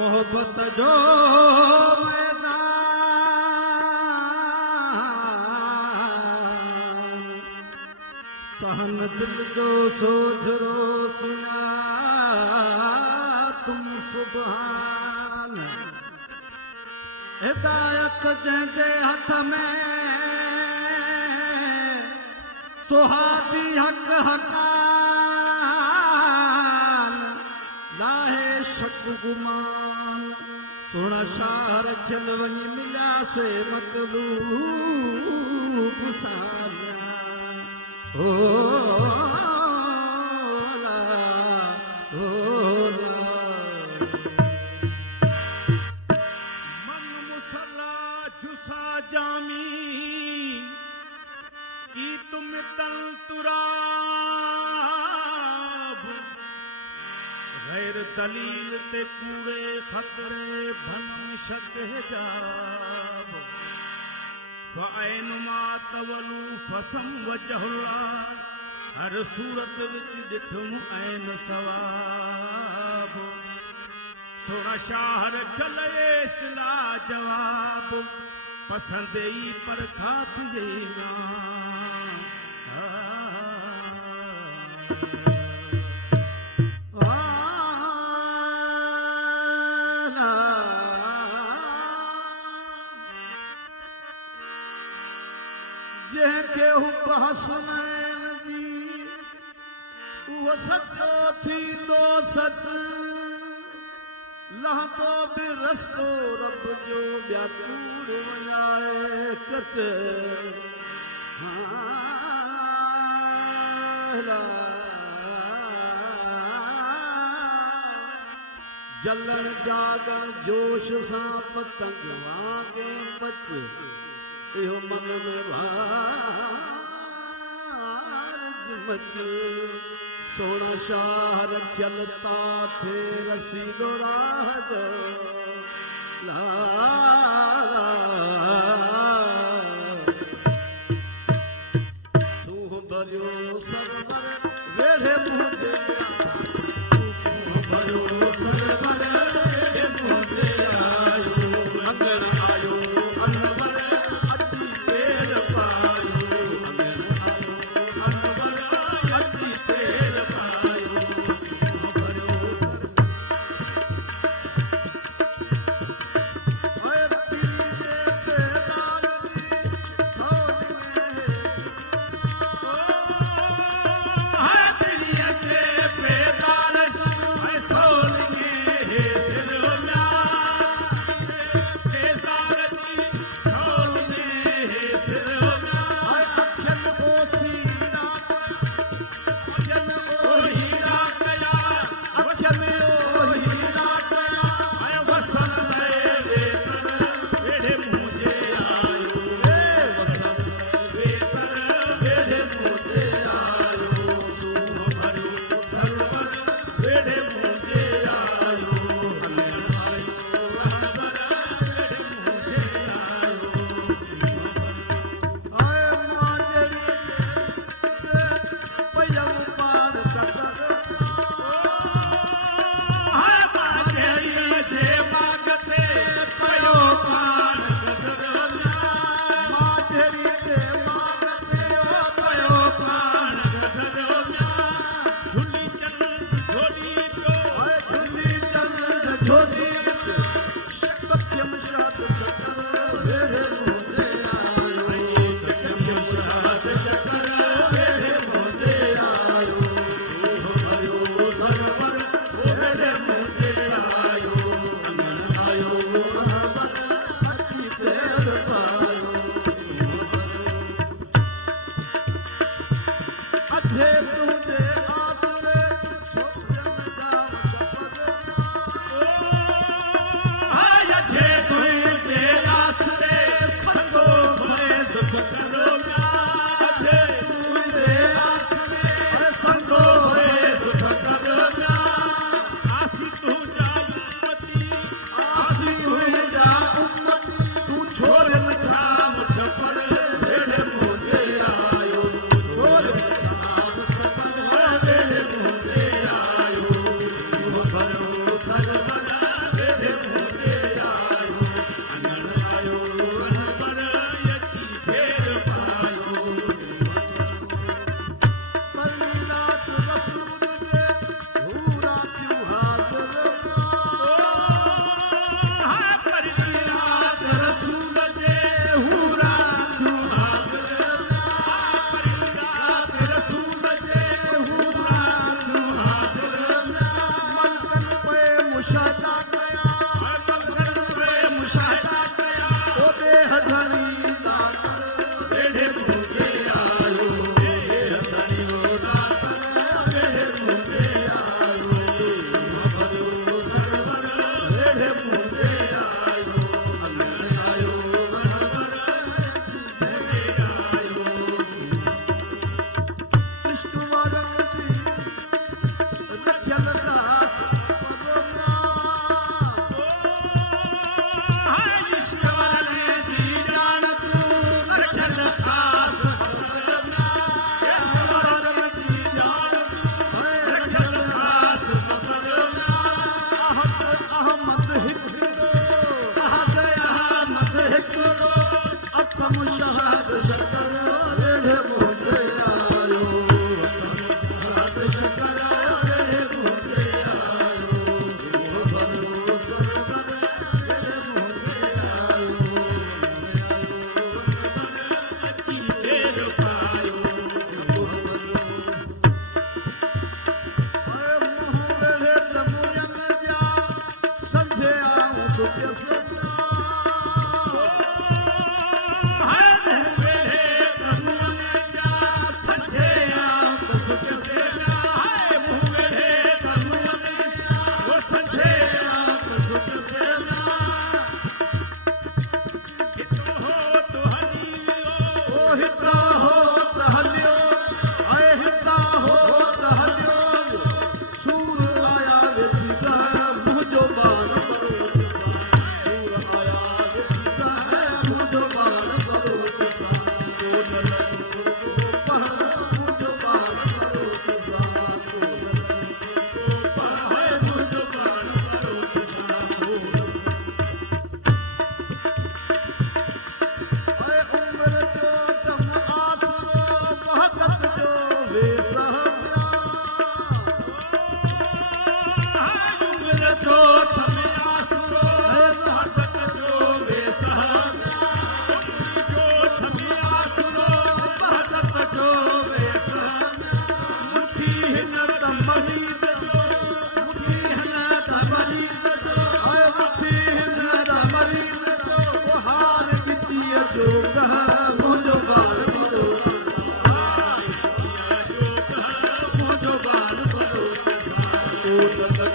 मोहब्बत जो मैदान सहन दिल जो सोझरो सुना तुम सुभान हिदायत जंहिंजे हथ में सुहाबी हक हकान लाहे शक गुमान सोना शार चल वञी मिलिया से मतलूब सामिया हो ला मन मुसल्ला जुसा जामी की तुम तन तुराब गैर दलील ते कूड़े खतरे भनम शत हिजाब फ़अैनुमा तवलू फसम वजहुल्ला हर सूरत विच ॾिठुम ऐन सवाब सोना शाहर चल इश्क ला जवाब पसंद ई पर खात ये ना जंहिंखे हुब हसनैन जी उहो सचो थींदो सच लहंदो बि रस्तो रब जो ॿिया कूड़ वञाए कट जलण जागण जोश सां पतंग वांगे बच इहो मन में भारज मच सोना शाह रखियल ता थे रसीदो राह जो ला सूह भरियो सरवर वेढ़े मुंहिंजे सूह भरियो सरवर वेढ़े मुंहिंजे आयो अंगण आयो अनवर रे मुझे आयो भरो सरवर रे मुझे आयो अची देर पायो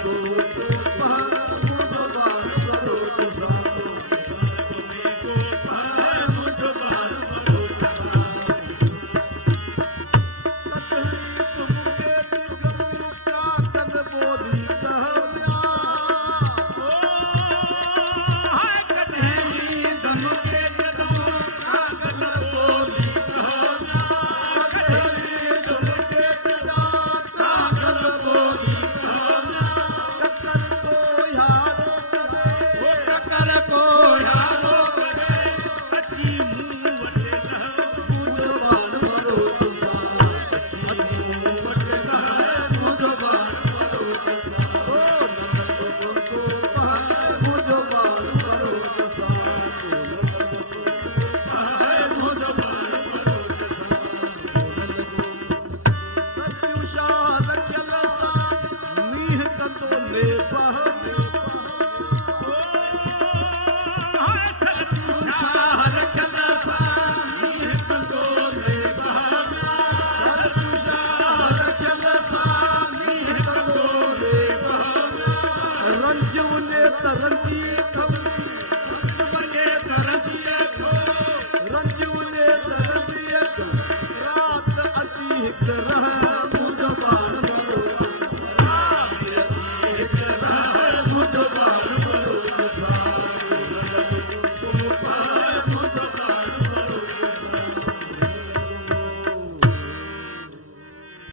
Go